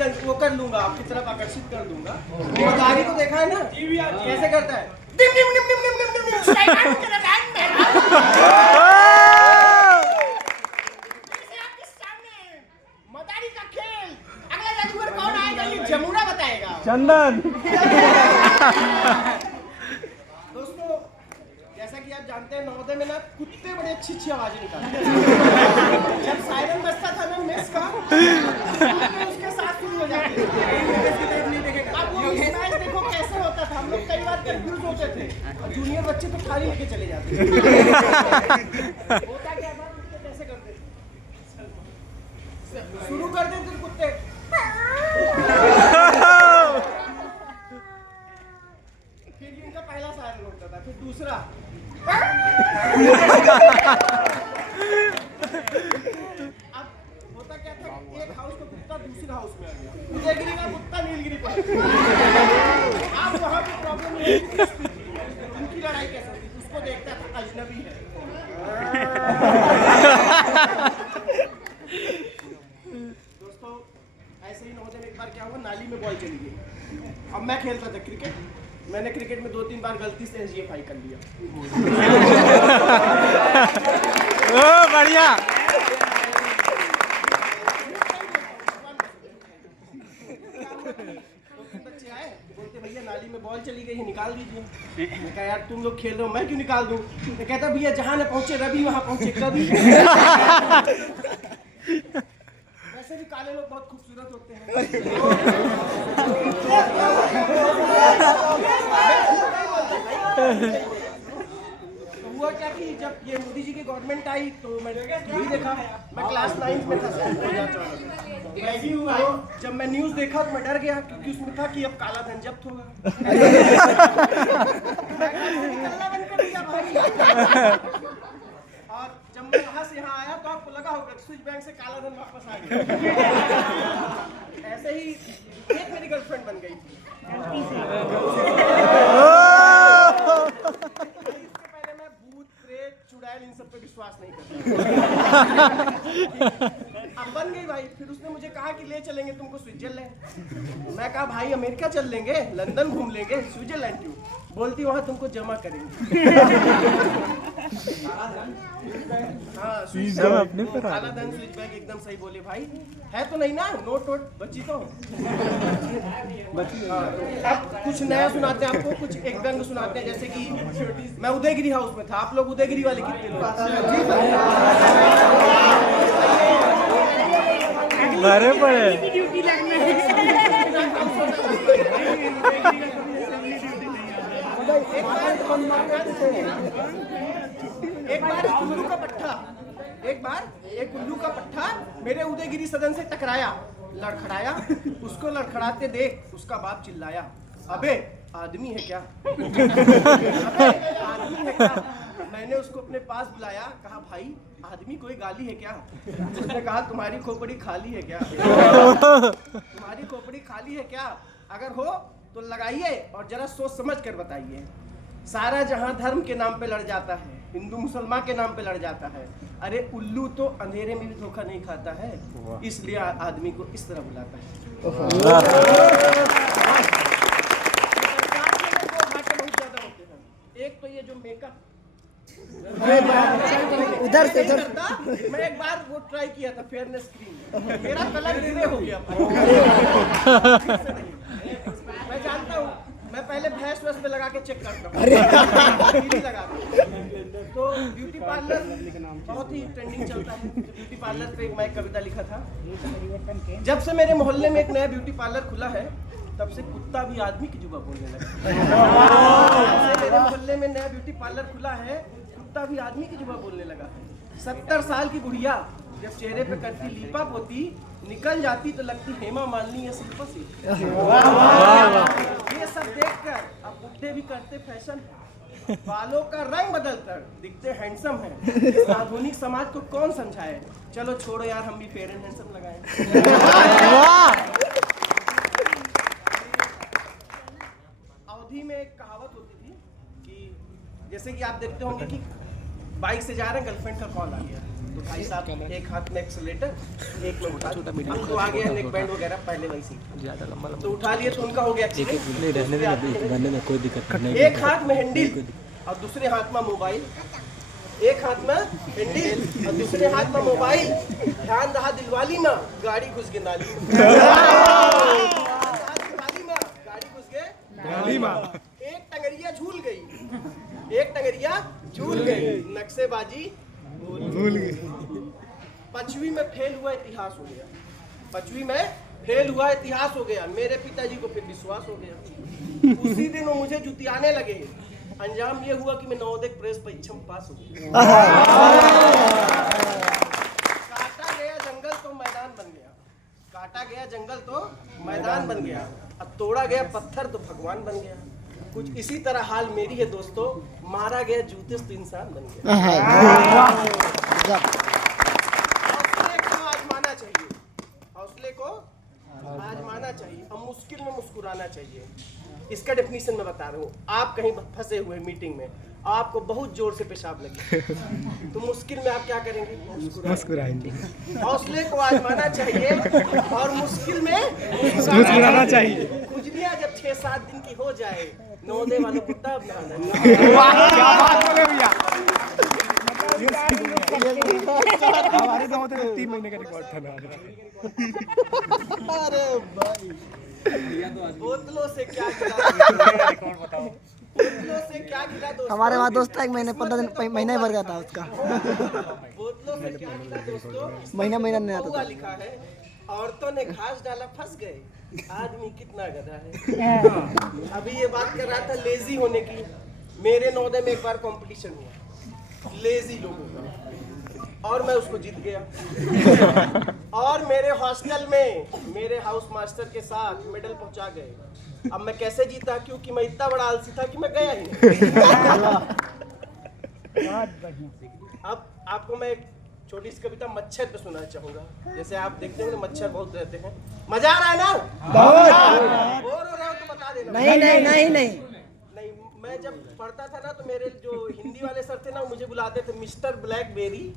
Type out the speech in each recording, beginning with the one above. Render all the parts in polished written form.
वो कर लूंगा, आपकी तरफ आकर्षित कर दूंगा। मदारी को देखा है ना कैसे करता है? Dim dim dim dim dim dim dim dim शैतान के लगान में आपके सामने मदारी का खेल। अगला जादूगर कौन आएगा ये जमुना बताएगा। चंदन। दोस्तों जैसा कि आप जानते हैं नवोदय में ना कुत्ते बड़े अच्छी अच्छी आवाजें निकालते हैं। जब सायरन बजता था ना मेस का उसके साथ शुरू हो जाती थी। अब वो मैच देखो कैसे होता था। हम लोग कई बार कंफ्यूज होते थे और जूनियर बच्चे तो थाली लेके चले जाते थे। होता क्या था कुत्ते कैसे करते थे? शुरू कर देते थे कुत्ते फिर इनका पहला सायरन होता था, फिर दूसरा। अब होता क्या था एक हाउस का कुत्ता दूसरे हाउस में आ गया, उदयगिरी का कुत्ता नीलगिरी पर। अब वहाँ पे प्रॉब्लम ये उनकी लड़ाई कैसे होती, उसको देखता था अजनबी है। दोस्तों ऐसे ही नवोदय में एक बार क्या हुआ, नाली में बॉल चली गई। अब मैं खेलता था क्रिकेट, मैंने क्रिकेट में 2-3 बार गलती से SGFI कर लिया। ओ बढ़िया। बच्चे आए बोलते भैया नाली में बॉल चली गई है निकाल दीजिए। मैं कहा यार तुम लोग खेल रहे हो मैं क्यों निकाल दूं। तो कहता भैया जहां न पहुंचे रवि वहां पहुंचे कभी। वैसे भी काले लोग बहुत खूबसूरत होते हैं। तो हुआ क्या कि जब ये मोदी जी की गवर्नमेंट आई तो मैं यही देखा, मैं क्लास 9 में था। जब मैं न्यूज़ देखा तो मैं डर गया क्योंकि उसमें था कि अब काला धन जब्त होगा। निकलना बंद कर दिया भाई। और जब मैं वहाँ से यहाँ आया तो आपको लगा होगा स्विच बैंक से काला धन वापस आ गया। ऐसे ही एक मेरी गर्लफ्रेंड बन गई थी। इससे पहले मैं भूत प्रेत चुड़ैल इन सब पे विश्वास नहीं करता। अब बन गई भाई। फिर उसने मुझे कहा कि ले चलेंगे तुमको स्विट्जरलैंड। मैं कहा भाई अमेरिका चल लेंगे, लंदन घूम लेंगे, स्विट्जरलैंड क्यों? बोलती वहाँ तुमको जमा करेंगे। हाँ काला धन स्विच बैंक एकदम सही बोले भाई। है तो नहीं ना नोट वोट बची तो। अब कुछ नया सुनाते हैं आपको, कुछ एक व्यंग सुनाते हैं। जैसे कि मैं उदयगिरी हाउस में था, आप लोग उदयगिरी वाले कितने लोग? भरे पड़े। एक बार एक उल्लू का पट्टा मेरे उदयगिरी सदन से टकराया, लड़खड़ाया। उसको लड़खड़ाते देख उसका बाप चिल्लाया, अबे आदमी है क्या? अबे आदमी है क्या? मैंने उसको अपने पास बुलाया, कहा भाई आदमी कोई गाली है क्या? उसने कहा तुम्हारी खोपड़ी खाली है क्या? तुम्हारी खोपड़ी खाली है क्या? अगर हो तो लगाइए और जरा सोच समझ कर बताइए। सारा जहां धर्म के नाम पे लड़ जाता है, हिंदू मुसलमान के नाम पे लड़ जाता है। अरे उल्लू तो अंधेरे में भी धोखा नहीं खाता है, इसलिए आदमी को इस तरह बुलाता है। एक तो ये जो मेकअप उधर से मैं एक बार वो ट्राई किया था फेयरनेस क्रीम, मेरा कलर ग्रे हो गया। मैं जानता हूँ, मैं पहले भैंस वैस में लगा के चेक करता हूँ। तो ब्यूटी पार्लर बहुत ही ट्रेंडिंग चलता है। ब्यूटी पार्लर पे मैं एक कविता लिखा था, जब से मेरे मोहल्ले में एक नया ब्यूटी पार्लर खुला है तब से कुत्ता भी आदमी की जुबान बोलने लगा। मेरे मोहल्ले में नया ब्यूटी पार्लर खुला है, कुत्ता भी आदमी की जुबान बोलने लगा। 70 साल की बुढ़िया जब चेहरे पे करती लीपा पोती, निकल जाती तो लगती हेमा मालिनी या शिल्पा सी। ये सब देखकर अब बुढ़े भी करते फैशन, बालों का रंग बदलकर दिखते हैंडसम है। इस आधुनिक समाज को कौन समझाए? चलो छोड़ो यार, हम भी फेयर एंड हैंडसम लगाएं। अवधि में एक कहावत होती थी कि जैसे कि आप देखते होंगे कि बाइक से जा रहे हैं, गर्लफ्रेंड का कॉल आ गया तो तो भाई साहब एक हाथ में एक्सीलरेटर, एक में उठा, हम तो आगे नेक बैंड वगैरह पहले वही सीखा, तो उठा लिए तो उनका हो गया एक्सीडेंट। कोई दिक्कत नहीं। एक हाथ में हैंडल और दूसरे हाथ में मोबाइल, एक हाथ में हैंडल और दूसरे हाथ में मोबाइल, ध्यान रहा दिलवाली में, गाड़ी घुस गई नाली में, दिलवाली में गाड़ी घुस गए नाली में, एक टंगरिया झूल गई, एक टंगरिया झूल गई, नक्शेबाजी भूल गई। 5वीं में फेल हुआ इतिहास हो गया, 5वीं में फेल हुआ इतिहास हो गया। मेरे पिताजी को फिर विश्वास हो गया, उसी दिन वो मुझे जुतियाने लगे। अंजाम ये हुआ कि मैं नवोदय प्रेस परीक्षा में पास हो गया। काटा गया जंगल तो मैदान बन गया, काटा गया जंगल तो मैदान बन गया, अब तोड़ा गया पत्थर तो भगवान बन गया। कुछ इसी तरह हाल मेरी है दोस्तों, मारा गया जूते से तो इंसान बन गया। हौसले को आजमाना चाहिए, हौसले को आजमाना चाहिए और मुश्किल में मुस्कुराना चाहिए। इसका डेफिनेशन मैं बता रहा हूँ। आप कहीं फंसे हुए मीटिंग में, आपको बहुत जोर से पेशाब लगे, तो मुश्किल में आप क्या करेंगे? मुस्कुराएंगे। हौसले को आजमाना चाहिए और मुश्किल में मुस्कुराना चाहिए। खुजलियाँ जब 6-7 दिन की हो जाए, नवोदय वालों को तब हमारे गाँव में 3 महीने का रिकॉर्ड था। अरे भाई बोतलों से क्या गिरा, बोतलों से क्या गिरा दोस्तों? हमारे वहाँ दोस्त था, 1 महीने 15 दिन महीना ही भर गया था उसका। बोतलों से क्या गिरा दोस्तों? महीना नहीं आता था। लिखा है, औरतों ने घास डाला फंस गए, आदमी कितना गधा है। अभी ये बात कर रहा था लेजी होने की। मेरे नवोदय में एक बार कंपटीशन हुआ लेजी लोगों का और मैं उसको जीत गया। और मेरे हॉस्टल में मेरे हाउस मास्टर के साथ मेडल पहुंचा गए। अब मैं कैसे जीता? क्योंकि मैं इतना बड़ा आलसी था कि मैं गया ही नहीं। अब आपको मैं एक छोटी सी कविता मच्छर पे सुनाना चाहूंगा। जैसे आप देखते हैं मच्छर बहुत रहते हैं, मजा आ रहा है ना? बोर हो रहा हो तो बता देना। नहीं। मैं जब पढ़ता था ना तो मेरे जो हिंदी वाले सर थे ना, मुझे बुलाते थे मिस्टर ब्लैकबेरी।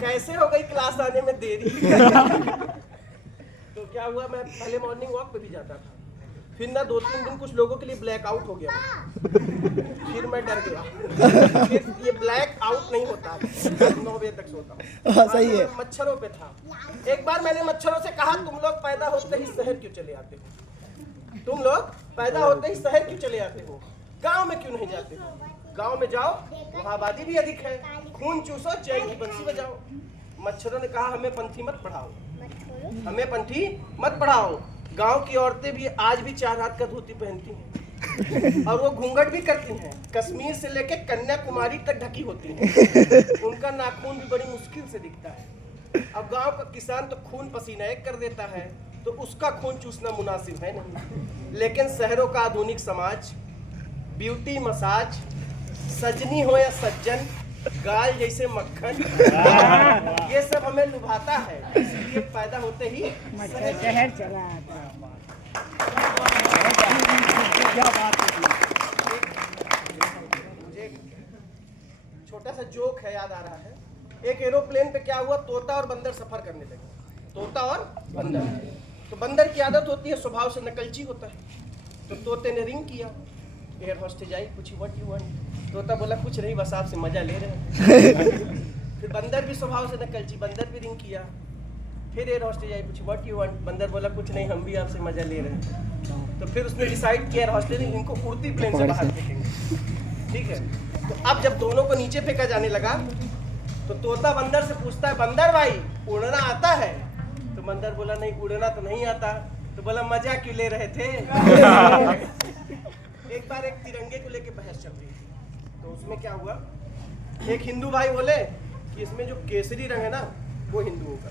कैसे हो गई क्लास आने में देरी? तो क्या हुआ, मैं पहले मॉर्निंग वॉक पे भी जाता था, फिर ना 2-3 दिन कुछ लोगों के लिए ब्लैक आउट हो गया, फिर मैं डर गया। फिर ये ब्लैक आउट नहीं होता, 9 बजे तक सोता हूँ। सही है। मच्छरों पे था। एक बार मैंने मच्छरों से कहा, तुम लोग पैदा होते ही शहर क्यों चले आते हो? तुम लोग पैदा होते ही शहर क्यों चले आते हो? गांव में क्यों नहीं जाते हो? गांव में जाओ, वहाँ आबादी भी अधिक है, खून चूसो, चैन की बंसी बजाओ। मच्छरों ने कहा, हमें पंथी मत पढ़ाओ, हमें पंथी मत पढ़ाओ। गांव की औरतें भी आज भी 4 हाथ का धोती पहनती हैं और वो घूंघट भी करती हैं। कश्मीर से लेके कन्याकुमारी तक ढकी होती हैं। उनका नाखून भी बड़ी मुश्किल से दिखता है। अब गांव का किसान तो खून पसीना एक कर देता है, तो उसका खून चूसना मुनासिब है नहीं। लेकिन शहरों का आधुनिक समाज ब्यूटी मसाज, सजनी हो या सज्जन, गाल जैसे मक्खन, ये सब हमें लुभाता है, इसलिए पैदा होते ही शहर चला आता है। मुझे छोटा सा जोक है याद आ रहा है। एक एरोप्लेन पे क्या हुआ, तोता और बंदर सफर करने लगे। तोता और बंदर, तो बंदर की आदत होती है, स्वभाव से नकलची होता है। तो तोते ने रिंग किया, एयर होस्टेज आई, पूछी व्हाट यू वांट? तोता बोला कुछ नहीं, बस आपसे मजा ले रहे हैं। फिर बंदर भी स्वभाव से नकलची, बंदर भी रिंग किया। फिर एयर होस्टेज आई, पूछी व्हाट यू वांट? बंदर बोला कुछ नहीं, हम भी आपसे मजा ले रहे हैं। तो फिर उसने डिसाइड किया एयर होस्टेज इनको उड़ती प्लेन से बाहर फेंकेंगे, ठीक है। तो अब जब दोनों को नीचे फेंका जाने लगा, तो तोता बंदर से पूछता है, बंदर भाई उड़ना आता है? तो बंदर बोला नहीं, उड़ना तो नहीं आता। तो बोला मजा क्यों ले रहे थे? एक बार एक तिरंगे को लेके बहस चल रही थी, तो उसमें क्या हुआ, एक हिंदू भाई बोले कि इसमें जो केसरी रंग है ना वो हिंदुओं का,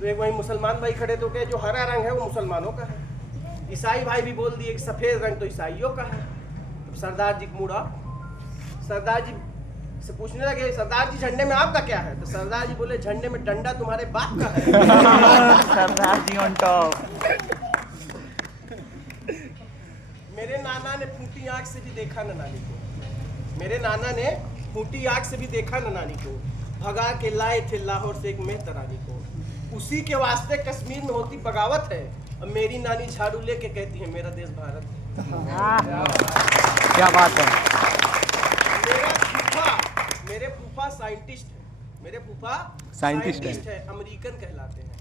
तो एक वही मुसलमान भाई खड़े तो कहे जो हरा रंग है वो मुसलमानों का है। ईसाई भाई भी बोल दिए कि सफेद रंग तो ईसाइयों का है। तो सरदार जी मुड़ा, सरदार जी से पूछने लगे, सरदार जी झंडे में आपका क्या है? तो सरदार जी बोले झंडे में डंडा तुम्हारे बाप का है। सरदार जी ऑन टॉप। मेरे नाना ने फूटी आंख से भी देखा न नानी को, मेरे नाना ने फूटी आंख से भी देखा न नानी को। भगा के लाए थे लाहौर से एक मेहतरानी को, उसी के वास्ते कश्मीर में होती बगावत है। अब मेरी नानी झाड़ू लेके कहती है मेरा देश भारत है। क्या बात है। मेरे फूफा साइंटिस्ट है, मेरे फूफा साइंटिस्ट है, अमेरिकन कहलाते हैं,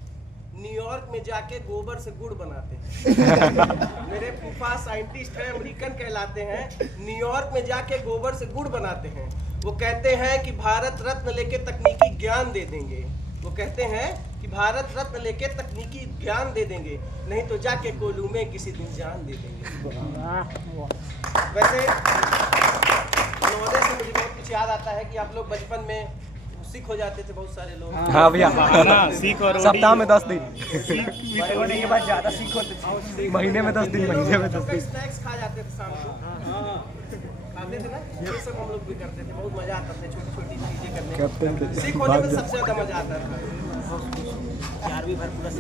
न्यूयॉर्क में जाके गोबर से गुड़ बनाते हैं। मेरे फूफा साइंटिस्ट हैं, अमेरिकन कहलाते हैं, न्यूयॉर्क में जाके गोबर से गुड़ बनाते हैं। वो कहते हैं कि भारत रत्न लेके तकनीकी ज्ञान दे देंगे, वो कहते हैं कि भारत रत्न लेके तकनीकी ज्ञान दे देंगे, नहीं तो जाके कोलू में किसी दिन जान दे देंगे। वैसे नवोदय से मुझे बहुत कुछ याद आता है कि आप लोग बचपन में सिख हो जाते थे बहुत सारे लोग। हाँ भैया, सीख और सप्ताह में 10 दिन, बड़े होने के बाद ज्यादा सीख होते थे। महीने में 10 दिन, महीने में 10 दिन। स्नैक्स खा जाते थे शाम को, खाते थे ना, ये सब हम लोग भी करते थे, बहुत मजा आता था छोटी छोटी चीजें करने में। सीख होने में सबसे ज्यादा मजा आता था।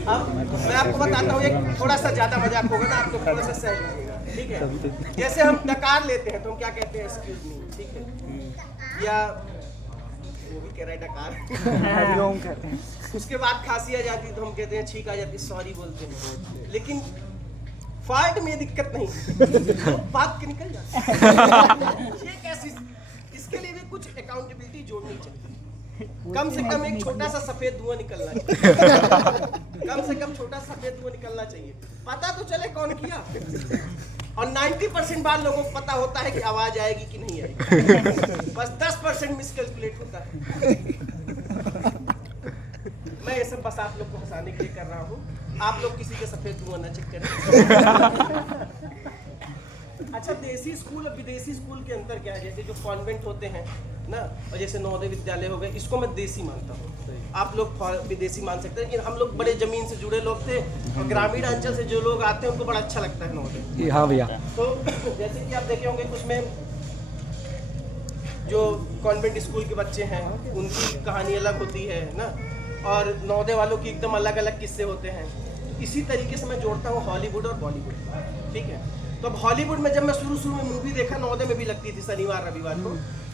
अब मैं आपको बताता हूँ एक थोड़ा सा ज्यादा मजाक होगा ना, आप लोग थोड़ा सा सह लीजिएगा, ठीक है। जैसे हम डकार लेते हैं तो हम क्या कहते हैं, एक्सक्यूज मी, ठीक है, या वो भी कह रहा है डकार। उसके बाद खांसी आ जाती तो हम कहते हैं छींक आ जाती, सॉरी बोलते हैं। लेकिन फाल्ट में दिक्कत नहीं, तो बात के निकल जाती है। ये कैसी, इसके लिए भी कुछ अकाउंटेबिलिटी जोड़नी चाहिए। कम से कम एक छोटा सा सफेद धुआं निकलना चाहिए, कम से कम छोटा सा सफेद धुआं निकलना चाहिए, पता तो चले कौन किया। और 90% बार लोगों को पता होता है कि आवाज आएगी कि नहीं आएगी, बस 10% मिसकैलकुलेट होता है। मैं ये सब बस आप लोग को हंसाने के लिए कर रहा हूँ, आप लोग किसी के सफेद धुआं ना चेक करें। अच्छा, देसी स्कूल और विदेशी स्कूल के अंतर क्या है? जैसे जो कॉन्वेंट होते हैं ना, और जैसे नवोदय विद्यालय हो गए, इसको मैं देसी मानता हूँ, आप लोग विदेशी मान सकते हैं। लेकिन हम लोग बड़े जमीन से जुड़े लोग थे, और ग्रामीण अंचल से जो लोग आते हैं उनको बड़ा अच्छा लगता है नवोदय। हाँ भैया, तो जैसे कि आप देखे होंगे कुछ में जो कॉन्वेंट स्कूल के बच्चे हैं उनकी कहानी अलग होती है ना, और नवोदय वालों की एकदम अलग अलग किस्से होते हैं। इसी तरीके से मैं जोड़ता हूँ हॉलीवुड और बॉलीवुड, ठीक है। तो अब हॉलीवुड में जब मैं शुरू में मूवी देखा, नवोदय में भी लगती थी शनिवार रविवार को,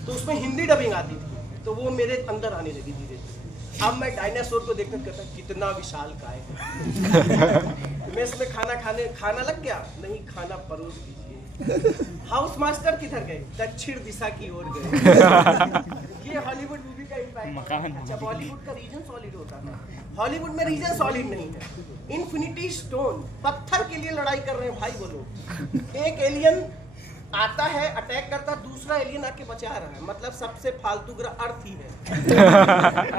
तो उसमें हिंदी डबिंग आती थी, तो वो मेरे अंदर आने लगी धीरे धीरे। अब मैं डायनासोर को देखकर कहता कितना विशाल काय है। मेस में खाना लग गया, नहीं खाना परोस दीजिए। हाउस मास्टर किधर गए, दक्षिण दिशा की ओर गए। ये हॉलीवुड मूवी का इम्पैक्ट। अच्छा, बॉलीवुड का रीजन सॉलिड होता था, हॉलीवुड में रीजन सॉलिड नहीं है। इन्फिनिटी स्टोन, पत्थर के लिए लड़ाई कर रहे हैं भाई वो लोग। एक एलियन आता है, अटैक करता, दूसरा एलियन आके बचा रहा है, मतलब सबसे फालतू ग्रह अर्थ ही है।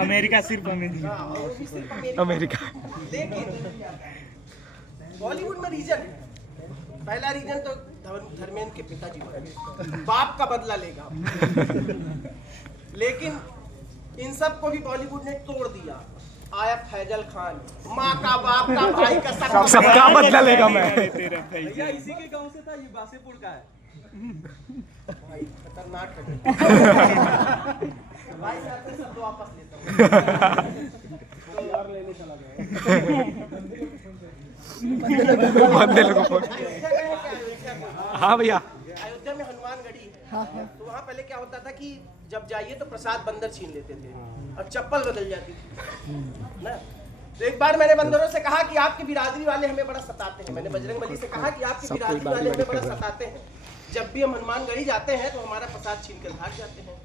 अमेरिका सिर्फ अमेरिका। हाँ, और वो भी सिर्फ अमेरिका। लेकिन बॉलीवुड में रीजन है। पहला रीजन तो धर्मेंद्र के पिताजी बने, बाप का बदला लेगा। लेकिन इन सब को भी बॉलीवुड ने तोड़ दिया। आया फैजल खान, माँ का, बाप का, भाई का, सबका बदला लेगा मैं। भैया इसी के गांव से था, ये बासेपुर का है। भाई खतरनाक है। भाई साहब से सब वापस लेता हूँ। तो यार लेने चला गया। बंदे लोगों को। हाँ भैया, अयोध्या में हनुमानगढ़ी है, तो वहाँ पहले क्या होता था कि जब जाइए तो प्रसाद बंदर छीन लेते थे और चप्पल बदल जाती थी ना। तो एक बार मैंने बंदरों से कहा कि आपकी बिरादरी वाले हमें बड़ा सताते हैं। मैंने बजरंगबली से कहा कि आपकी बिरादरी वाले हमें बड़ा सताते हैं, जब भी हम हनुमानगढ़ी जाते हैं तो हमारा प्रसाद छीन कर भाग जाते हैं।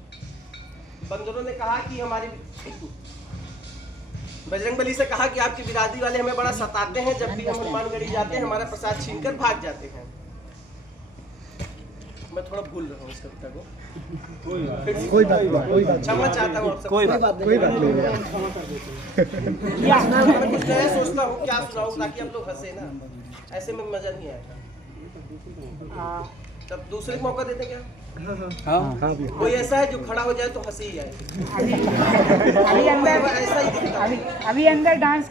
बंदरों ने कहा कि बजरंगबली से कहा कि आपकी बिरादरी वाले हमें बड़ा सताते हैं, जब भी हम हनुमानगढ़ी जाते हैं हमारा प्रसाद छीन कर भाग जाते हैं। मैं थोड़ा भूल रहा हूँ इस कविता को, कोई बात क्षमा चाहता हूँ आपसे। कोई बात नहीं। मैं कुछ नया सोचता हूँ क्या सुनाऊँ ताकि हम लोग हंसे ना, ऐसे में मजा नहीं आएगा। तब दूसरे को मौका देते क्या? हाँ, कोई ऐसा है जो खड़ा हो जाए तो हंसी ही आए। अभी अंदर ऐसा ही दिखता है। अभी अंदर डांस की